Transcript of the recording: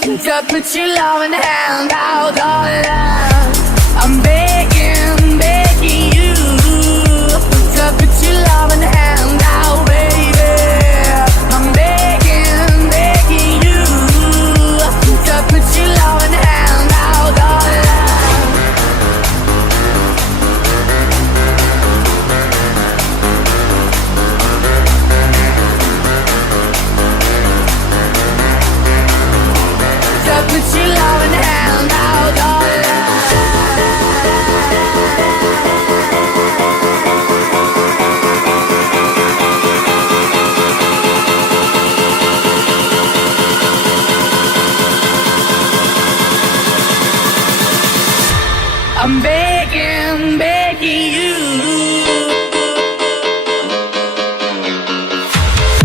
to put your loving hand out, darling. I'm begging, begging you to put your loving hand out, baby. I'm begging, begging you to put your loving hand out, darling. To put your loving hand out, darling. I'm